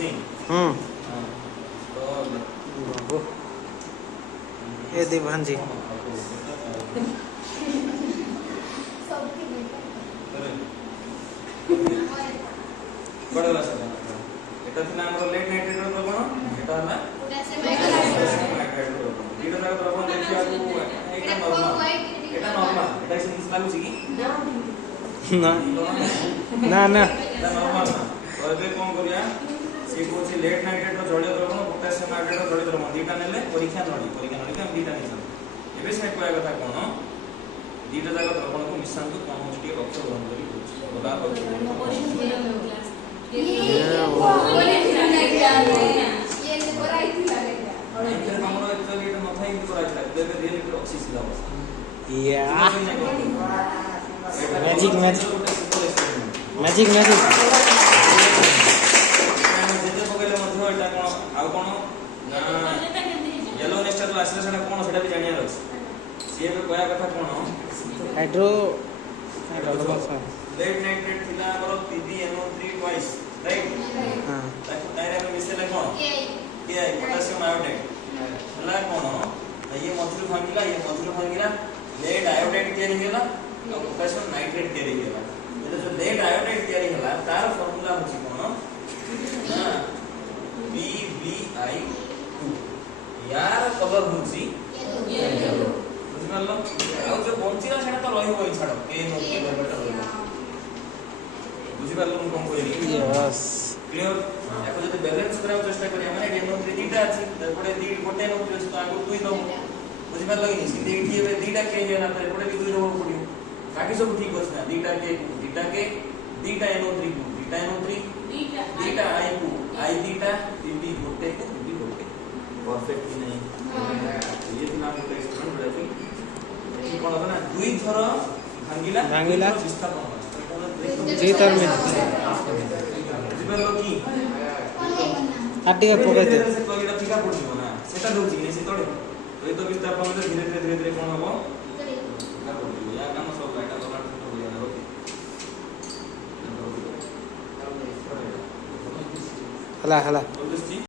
तो बाबू ये दीवान जी बड़ा वाला सब এটা ছিল ଆମର লেট নাইট্রেটର দ্রবণ এটা হলা পটাসিয়াম নাইট্রেটର দ্রবণ দুইটা জায়গা দ্রবণ ଦେଖିବାକୁ এটা নরমাল এটা সেন্স লাগুଛି কি ना ना ना এটা নরমাল না তো ଏବେ কোন করিয়া সে কোছি লেট নাইট্রেটର জলীয় দ্রবণ পটাসিয়াম নাইট্রেটର জলীয় দ্রবণ দুইটা নেলে পরীক্ষা নড়ি কে দুইটা নিছ ଏବେ ସେ କହିବା କଥା কোন দুইটা জায়গা দ্রবণକୁ ମିଶାନ୍ତୁ কোন ହଉଛି ଟିକେ ରକ୍ତ গ্রহণ କରି କହୁଛି ବଲା magic magic magic magic yellow next तो आसले सेटा कोन सेटा भी जानिया रहछ से भी कोया कथा कोन हाइड्रो लेट नाइट्रेट थिला हमर PbNO3 ट्वाइस राइट हां तारे में मिसेले कोन के पोटेशियम आयोडाइड हला कोन ये मधुर भांगिला लेट आयोडाइड तयारी होला और पोटेशियम नाइट्रेट तयारी होला ये जो लेट आयोडाइड तयारी होला तार फार्मूला होची कोन ना BbI2 यार कलर होची येलो बुझिमलो आ जो बंचिला सेटा तो रहिबो इ छाडो के नो के बेटा रहिबो बुझिपारलो कोन कहली यस क्लियर एको जदि बैलेंस कराव चेष्टा करिया माने NO3 दीटा अछि तपडे दी गोटे NO3 अछि तो आगु दुई दो बुझिपारलो कि सिधे इठी एबे दीटा के लेना त एपडे भी दुई दो पडियो बाकी सब ठीक अछि ना दीटा के दीटा NO3 को दीटा NO3 दीटा I को I दीटा BB गोटे को BB गोटे परफेक्ट ही नहीं ये दिन आप एक स्टूडेंट रहते कि कोन होना दुई थर भांगिला विस्थापन जी तर में बुझिपारलो कि आटी पके दे से कलिटा फिका पडियो ना सेटा होची नै से तळे तो तो विस्थापन तो धीरे कोन होबो फिका पडियो या काम सब लाइटा दोला तो या रोके हला हला तो